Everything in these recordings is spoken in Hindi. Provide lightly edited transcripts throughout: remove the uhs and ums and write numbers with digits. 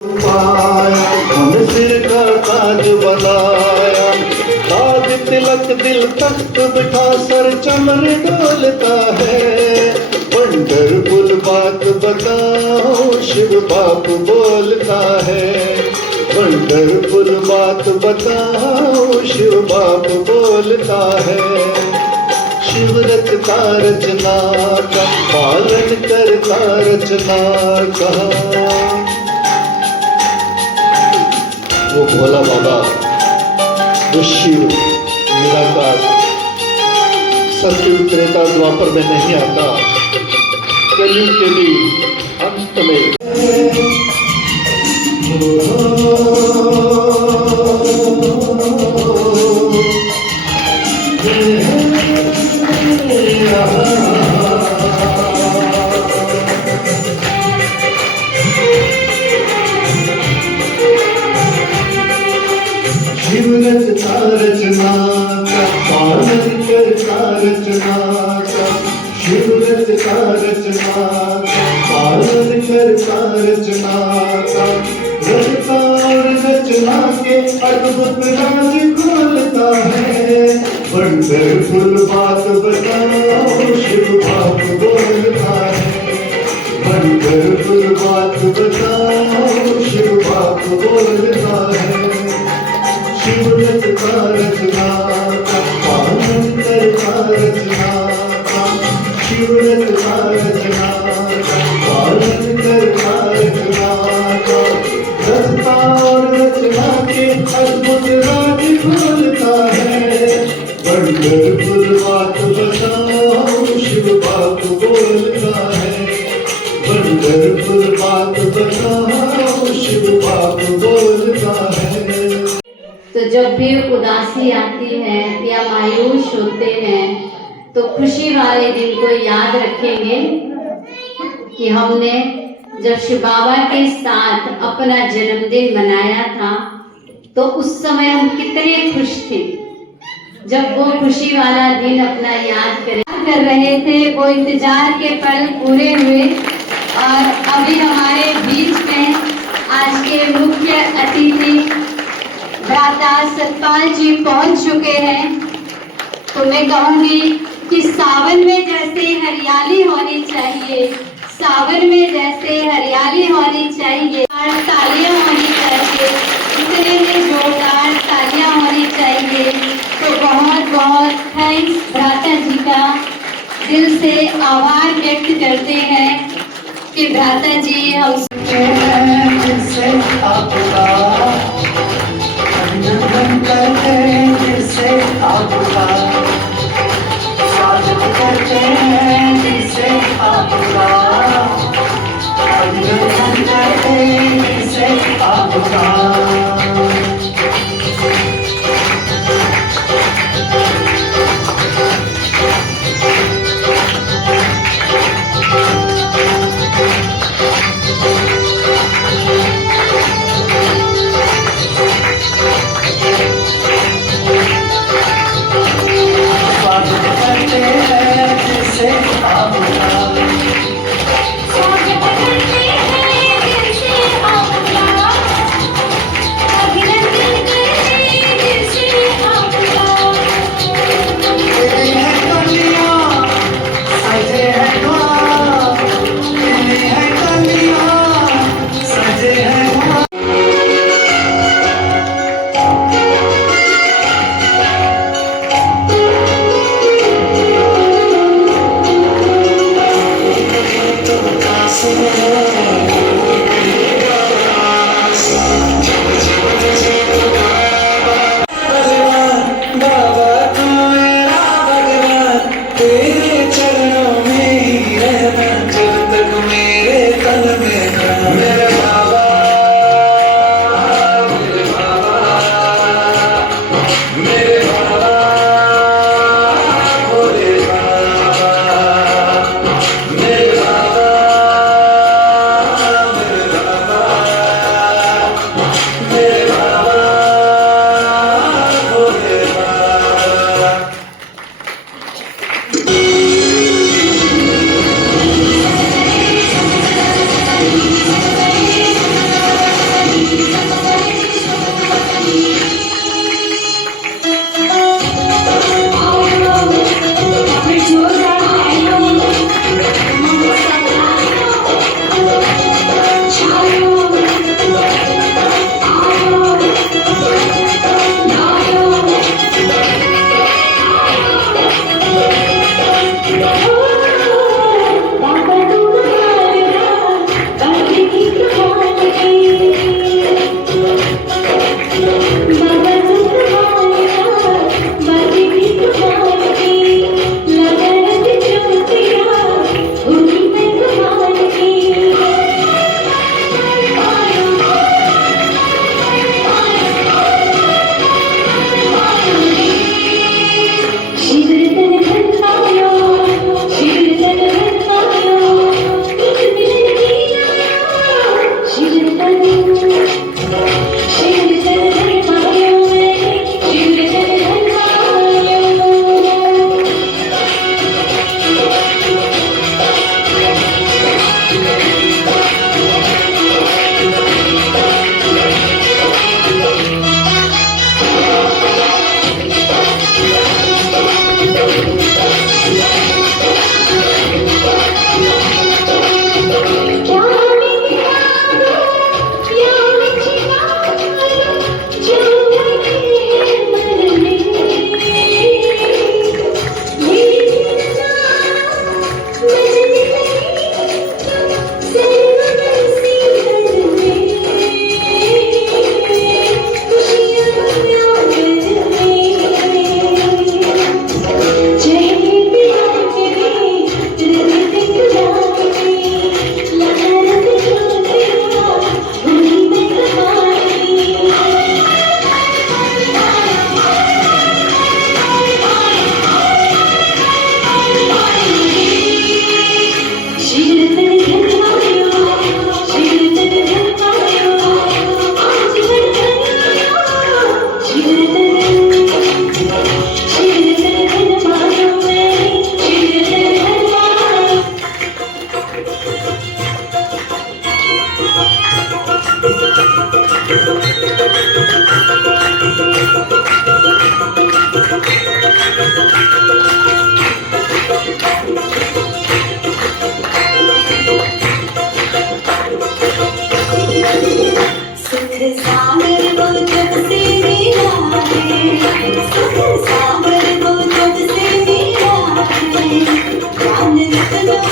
हमने सिर का ताज बनाया, ताज तिलक दिल तख्त बिठा सर चमर डोलता है। वंडरफुल बात बताओ शिव बाप बोलता है, वंडरफुल बात बताओ शिव बाप बोलता है। शिव रचता रचना का पालन करता रचना का। वो भोला बाबा, वो शिव निराकार सतयुग त्रेता द्वापर में नहीं आता, कलयुग के भी अंत में। शिव रचता रचना का पालन करता रचना का, शिव रचता रचना का पालन करता रचना का। रचता और रचना के अद्भुत राज खोलता है। वंडरफुल बात बताओ शिव बाप बोलता है, वंडरफुल बात बताओ शिव बाप बोलता है। शिव रचता रचना का पालन करता रचना का, शिव रचता रचना का पालन करता रचना का। रचता और रचना के अद्भुत राज खोलता है। वंडरफुल बात बताओ शिव बाप बोलता है, वंडरफुल बात बताओ शिव बाप बोलता है। तो जब भी उदासी आती है या मायूस होते हैं तो खुशी वाले दिन को याद रखेंगे कि हमने जब शिव बाबा के साथ अपना जन्मदिन मनाया था तो उस समय हम कितने खुश थे। जब वो खुशी वाला दिन अपना याद कर रहे थे, वो इंतजार के पल पूरे हुए और अभी हमारे बीच में आज के मुख्य अतिथि भ्राता सतपाल जी पहुंच चुके हैं। तो मैं कहूंगी कि सावन में जैसे हरियाली होनी चाहिए, सावन में जैसे हरियाली होनी चाहिए, तालियां होनी चाहिए, इतने में जोरदार तालियां होनी चाहिए। तो बहुत बहुत थैंक्स भ्राता जी का, दिल से आभार व्यक्त करते हैं कि भ्राता जी हम करते हैं जिससे आपका स्वागत करते हैं, जिससे आपका अभिनंदन करते हैं, जिससे आपका।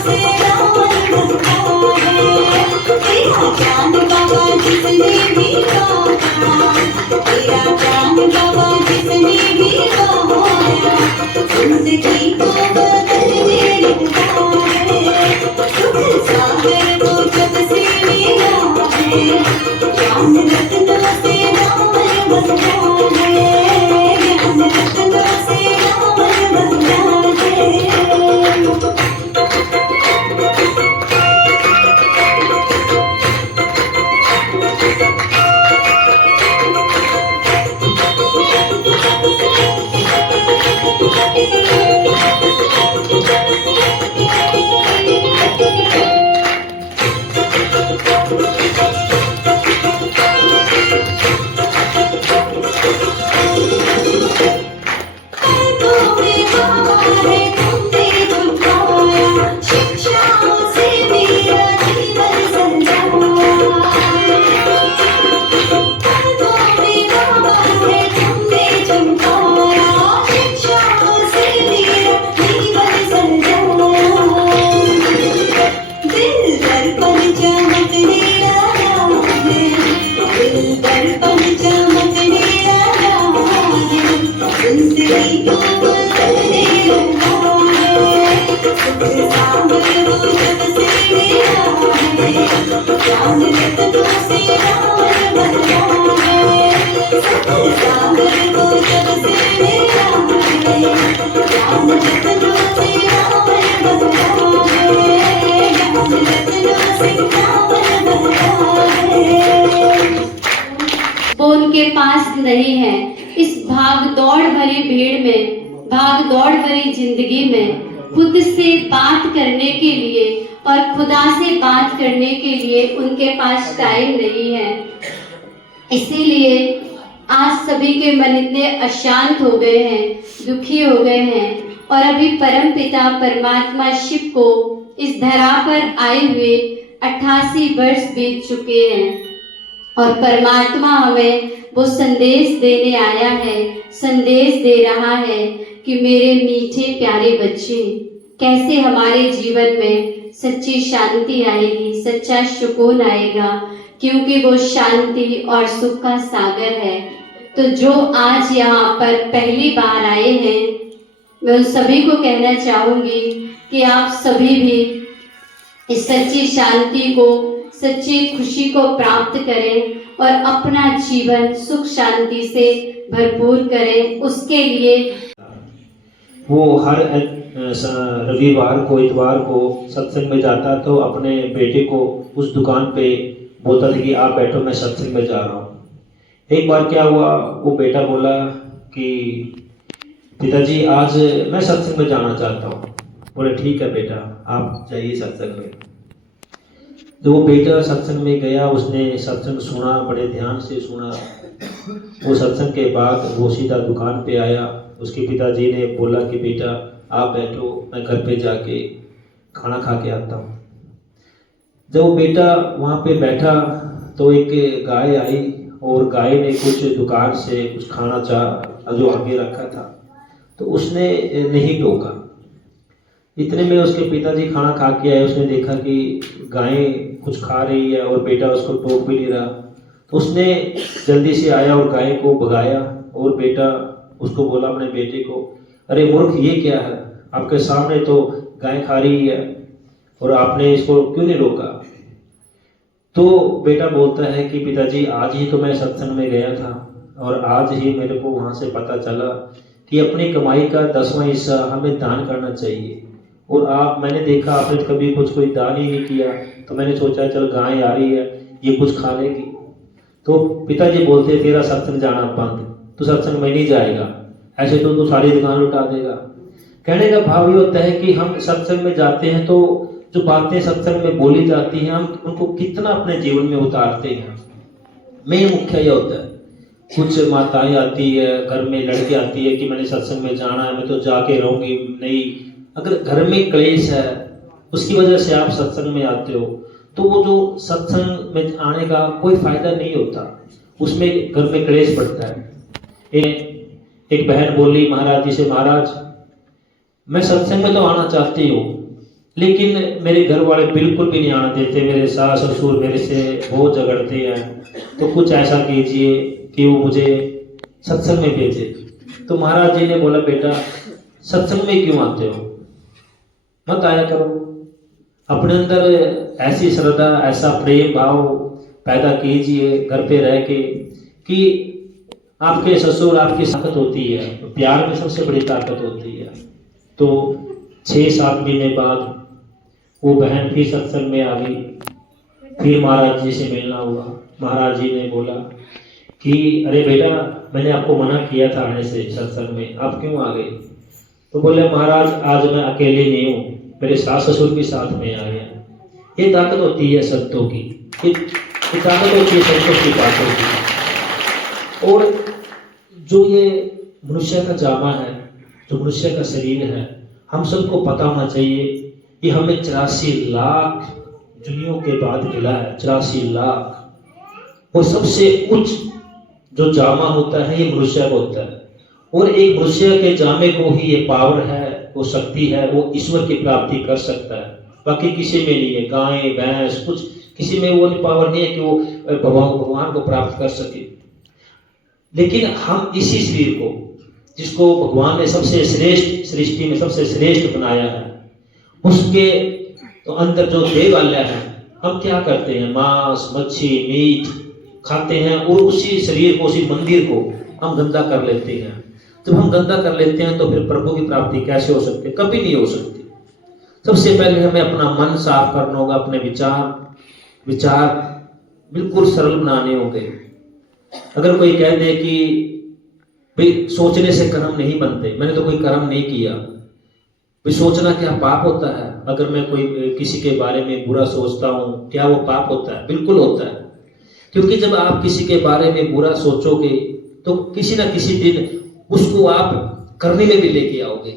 से रावण बनता है। तेरा ज्ञान बाबा जिसने भी गाया, तेरा ज्ञान बाबा जिसने भी गाया, जिंदगी को बदलने लगता है। सुख सागर वो जब से मिला है, ज्ञान रत्नों से रावण बनता है, ज्ञान रत्नों से रावण बनता है। वो उनके पास नहीं है। इस भाग दौड़ भरी भीड़ में, भाग दौड़ भरी जिंदगी में खुद से बात करने के लिए और खुदा से बात करने के लिए उनके पास टाइम नहीं है। इसीलिए आज सभी के मन इतने अशांत हो गए हैं, दुखी हो गए हैं, और अभी परम पिता परमात्मा शिव को इस धरा पर आए हुए 88 वर्ष बीत चुके हैं, और परमात्मा हमें वो संदेश देने आया है, संदेश दे रहा है कि मेरे मीठे प्यारे बच्चे, कैसे हमारे जीवन में सच्ची शांति आएगी, सच्चा सुकून आएगा, क्योंकि वो शांति और सुख का सागर है। तो जो आज यहाँ पर पहली बार आए हैं, मैं उन सभी को कहना चाहूंगी कि आप सभी भी इस सच्ची शांति को, सच्ची खुशी को प्राप्त करें और अपना जीवन सुख शांति से भरपूर करें। उसके लिए वो हर रविवार को, इतवार को सत्संग में जाता, तो अपने बेटे को उस दुकान पे बोलता था कि आप बैठो, मैं सत्संग में जा रहा हूँ। एक बार क्या हुआ, वो बेटा बोला कि पिताजी आज मैं सत्संग में जाना चाहता हूँ। बोले ठीक है बेटा, आप जाइए सत्संग में। जब वो बेटा सत्संग में गया, उसने सत्संग सुना, बड़े ध्यान से सुना। वो सत्संग के बाद वो सीधा दुकान पे आया। उसके पिताजी ने बोला कि बेटा आप बैठो, मैं घर पे जाके खाना खा के आता हूँ। जब वो बेटा वहाँ पे बैठा तो एक गाय आई, और गाय ने कुछ दुकान से कुछ खाना चाह जो आगे रखा था, तो उसने नहीं टोका। इतने में उसके पिताजी खाना खा के आए, उसने देखा कि गाय कुछ खा रही है और बेटा उसको टोक भी नहीं रहा, तो उसने जल्दी से आया और गाय को भगाया। और बेटा उसको बोला अपने बेटे को, अरे मूर्ख, ये क्या है, आपके सामने तो गाय खा रही है और आपने इसको क्यों नहीं रोका। तो बेटा बोलता है कि पिताजी आज ही तो मैं सत्संग में गया था, और आज ही मेरे को वहाँ से पता चला कि अपनी कमाई का 10वां हिस्सा हमें दान करना चाहिए, और मैंने देखा आपने कभी कुछ कोई दान ही नहीं किया, तो मैंने सोचा चल गाय आ रही है, ये कुछ खा लेगी। तो पिताजी बोलते तेरा सत्संग जाना बंद, तू सत्संग में नहीं जाएगा, ऐसे तो तू सारी दुकान लुटा देगा। कहने का भाव ये होता है कि हम सत्संग में जाते हैं तो जो बातें सत्संग में बोली जाती हैं, हम उनको कितना अपने जीवन में उतारते हैं। मेन मुख्य ये होता है। कुछ माताएं आती है, घर में लड़के आती है कि मैंने सत्संग में जाना है, मैं तो जाके रहूंगी नहीं। अगर घर में क्लेश है, उसकी वजह से आप सत्संग में आते हो, तो वो जो सत्संग में आने का कोई फायदा नहीं होता, उसमें घर में क्लेश पड़ता है। एक बहन बोली महाराज जी से, महाराज मैं सत्संग में तो आना चाहती हूँ, लेकिन मेरे घर वाले बिल्कुल भी नहीं आना देते, मेरे सास ससुर मेरे से बहुत झगड़ते हैं। तो कुछ ऐसा कीजिए कि वो मुझे सत्संग में भेजे। तो महाराज जी ने बोला, बेटा सत्संग में क्यों आते हो, मत आया करो। अपने अंदर ऐसी श्रद्धा, ऐसा प्रेम भाव पैदा कीजिए घर पे रह के कि आपके ससुर आपकी ताकत होती है, प्यार में सबसे बड़ी ताकत होती है। तो 6-7 महीने बाद वो बहन फिर सत्संग में आ गई, फिर महाराज जी से मिलना हुआ। महाराज जी ने बोला कि अरे बेटा, मैंने आपको मना किया था आने से सत्संग में, आप क्यों आ गए? तो बोले, महाराज आज मैं अकेले नहीं हूँ, मेरे सास ससुर भी साथ में आए हैं। ये ताकत होती है संतों की, ये ताकत होती है संतों की बातों की। और जो ये मनुष्य का जामा है, जो मनुष्य का शरीर है, हम सबको पता होना चाहिए कि हमें 84 लाख दुनियों के बाद मिला है। 84 लाख। और सबसे उच्च जो जामा होता है ये मनुष्य को होता है। और एक मनुष्य के जामे को ही ये पावर है, वो शक्ति है, वो ईश्वर की प्राप्ति कर सकता है। बाकी किसी में नहीं है, गाय भैंस कुछ किसी में वो पावर नहीं है कि वो भगवान को प्राप्त कर सके। लेकिन हम इसी शरीर को, जिसको भगवान ने सबसे श्रेष्ठ, सृष्टि में सबसे श्रेष्ठ बनाया है, उसके तो अंदर जो देवालय है, हम क्या करते हैं, मांस मच्छी मीट खाते हैं और उसी शरीर को, उसी मंदिर को हम गंदा कर लेते हैं। जब हम गंदा कर लेते हैं तो फिर प्रभु की प्राप्ति कैसे हो सकती है? कभी नहीं हो सकती। सबसे पहले हमें अपना मन साफ करना होगा, अपने विचार बिल्कुल सरल बनाने होंगे। अगर कोई कह दे कि भाई सोचने से कर्म नहीं बनते, मैंने तो कोई कर्म नहीं किया, भाई सोचना क्या पाप होता है? अगर मैं कोई किसी के बारे में बुरा सोचता हूँ, क्या वो पाप होता है? बिल्कुल होता है। क्योंकि जब आप किसी के बारे में बुरा सोचोगे तो किसी ना किसी दिन उसको आप करने में भी लेके आओगे।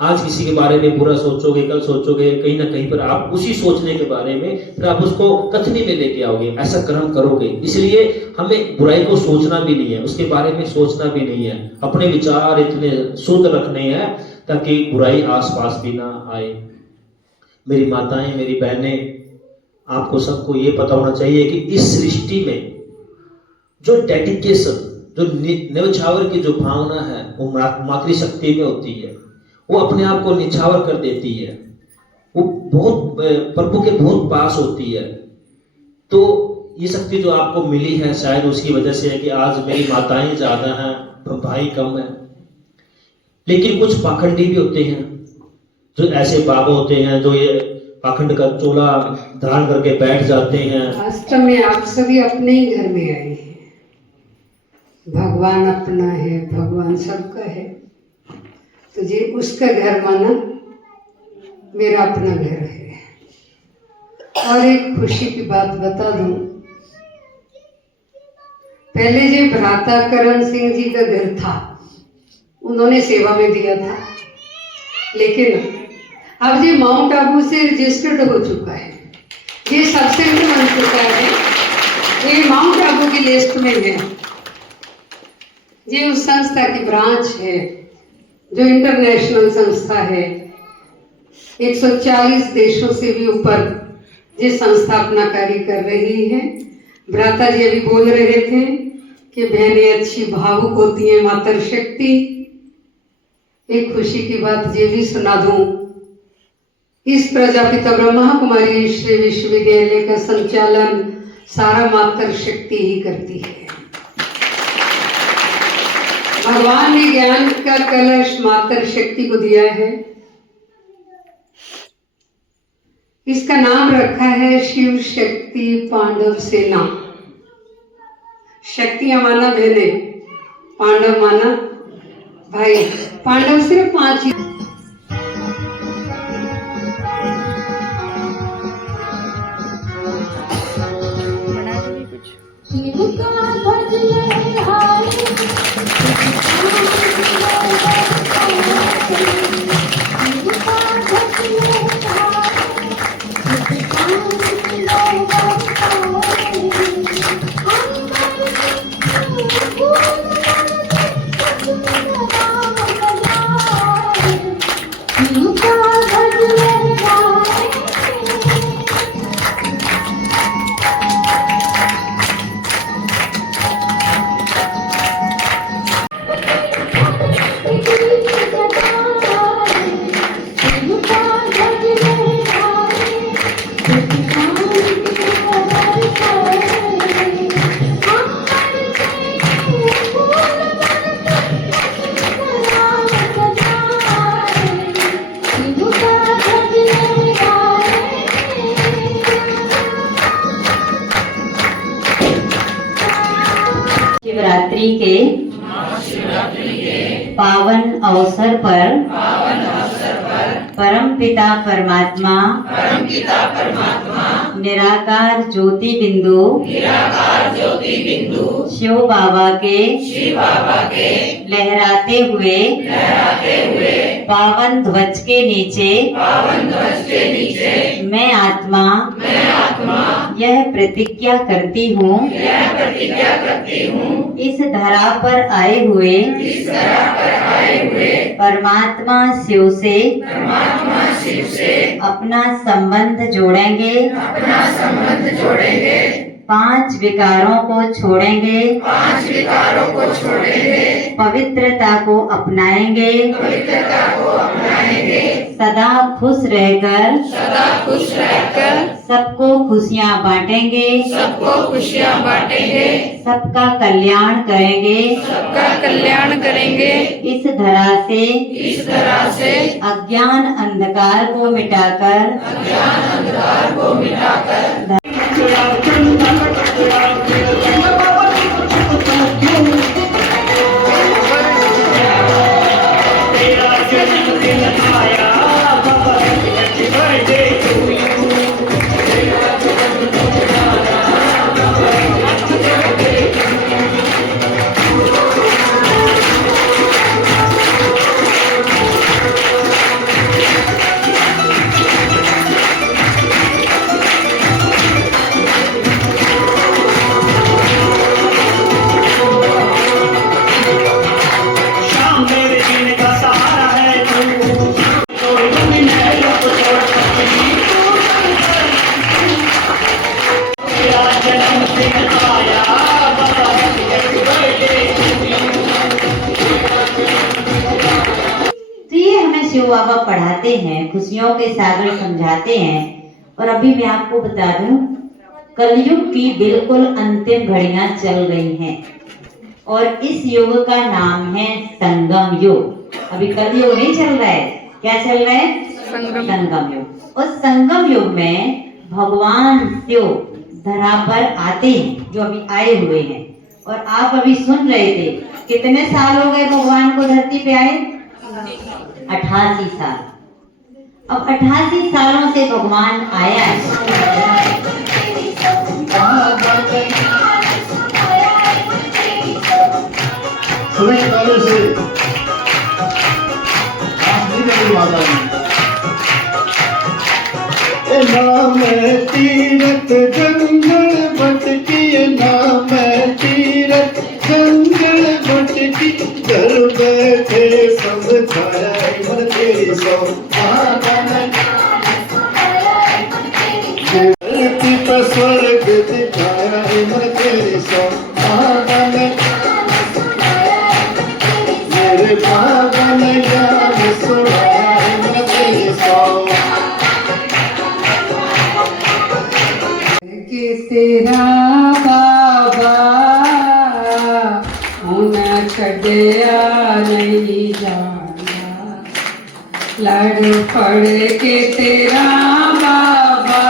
आज किसी के बारे में बुरा सोचोगे, कल सोचोगे, कहीं ना कहीं पर आप उसी सोचने के बारे में फिर आप उसको कथनी में लेके आओगे, ऐसा कर्म करोगे। इसलिए हमें बुराई को सोचना भी नहीं है, उसके बारे में सोचना भी नहीं है। अपने विचार इतने शुद्ध रखने हैं ताकि बुराई आसपास भी ना आए। मेरी माताएं, मेरी बहनें, आपको सबको ये पता होना चाहिए कि इस सृष्टि में जो डेडिकेशन, जो न्यौछावर की जो भावना है, वो मातृशक्ति में होती है। वो अपने आप को निछावर कर देती है, वो बहुत प्रभु के बहुत पास होती है। तो ये शक्ति जो आपको मिली है शायद उसकी वजह से है कि आज मेरी माताएं ज्यादा हैं, भाई कम है। लेकिन कुछ पाखंडी भी होते हैं, जो ऐसे बाबा होते हैं जो ये पाखंड का चोला धारण करके बैठ जाते हैं। वास्तव में आप सभी अपने ही घर में आए हैं। भगवान अपना है, भगवान सबका है। तो जी उसका घर माना मेरा अपना घर है। और एक खुशी की बात बता दूं, पहले जी भ्राता करण सिंह जी का घर था, उन्होंने सेवा में दिया था। लेकिन अब जी माउंट आबू से रजिस्टर्ड हो चुका है, ये सत्संग बन चुका है, ये माउंट आबू की लिस्ट में है। ये उस संस्था की ब्रांच है जो इंटरनेशनल संस्था है। 140 देशों से भी ऊपर ये संस्था अपना कार्य कर रही है। भ्राता जी अभी बोल रहे थे कि बहनें अच्छी भावुक होती हैं, मातृशक्ति। एक खुशी की बात ये भी सुना दूं, इस प्रजापिता ब्रह्मा कुमारी श्री विश्वविद्यालय का संचालन सारा मातृशक्ति ही करती है। भगवान ने ज्ञान का कलश मातृशक्ति को दिया है। इसका नाम रखा है शिव शक्ति पांडव सेना। शक्तियां माना बहने, पांडव माना भाई। पांडव सिर्फ 5 ही। के पावन अवसर पर परमपिता परमात्मा निराकार ज्योति बिंदु शिव बाबा के लहराते हुए पावन ध्वज के नीचे मैं आत्मा यह प्रतिज्ञा करती हूँ इस धरा पर आए हुए परमात्मा शिव से अपना संबंध जोड़ेंगे 5 विकारों को छोड़ेंगे पवित्रता को अपनाएंगे सदा खुश रहकर सबको खुशियाँ बांटेंगे सबका कल्याण करेंगे इस धरा से अज्ञान अंधकार को मिटाकर शिव बाबा पढ़ाते हैं, खुशियों के सागर समझाते हैं। और अभी मैं आपको बता दूं, कलयुग की बिल्कुल अंतिम घड़ियां चल रही हैं और इस युग का नाम है संगम युग। अभी कलयुग नहीं चल रहा है, क्या चल रहा है? संगम युग। और संगम युग में भगवान शिव धरा पर आते हैं, जो अभी आए हुए हैं। और आप अभी सुन रहे थे, कितने साल हो गए भगवान को धरती पे आए? 88 साल। अब 88 सालों से भगवान आया है। सभी ताले से नाम तीरथ जंगल भटकी, नाम तीरथ जंगल भटकी, घर बैठे समझाया मन तेरी सौ धरती पर स्वर्ग दिखाया मन तेरी सौ मेरे बाबा ने ज्ञान सुनाया मन तेरी सौ कि तेरा बाबा होना छड़िया नहीं जाना, लड़ पड़ के तेरा बाबा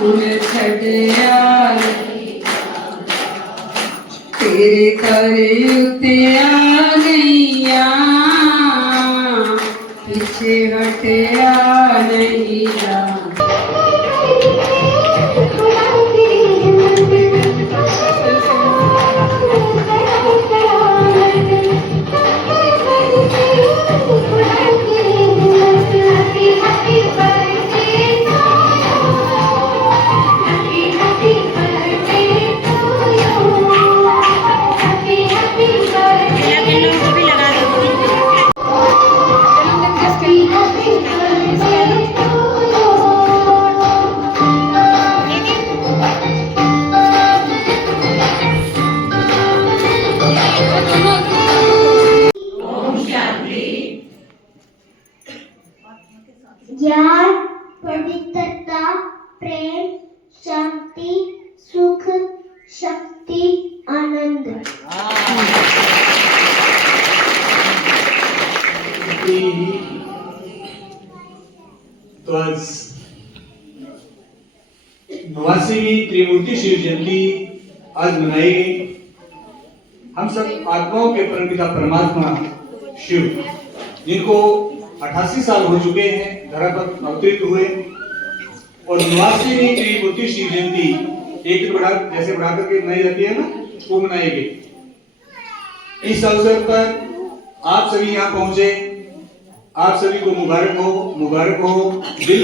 होना छड़िया नहीं जाना, तेरे करे उतिया गैया पीछे हटिया नहीं जाना। ज्ञान, पवित्रता, प्रेम, शांति, सुख, शक्ति, आनंद। तो आज 89वीं त्रिमूर्ति शिव जयंती आज मनाई गई हम सब आत्माओं के परमपिता परमात्मा शिव, जिनको 88 साल हो चुके हैं धरा पर अवतरित हुए, और 89वीं त्रिमूर्ति शिव जयंती एक दिन जैसे बढ़ा करके मनाई जाती है ना, वो मनाएंगे। इस अवसर पर आप सभी यहाँ पहुंचे, आप सभी को मुबारक हो दिल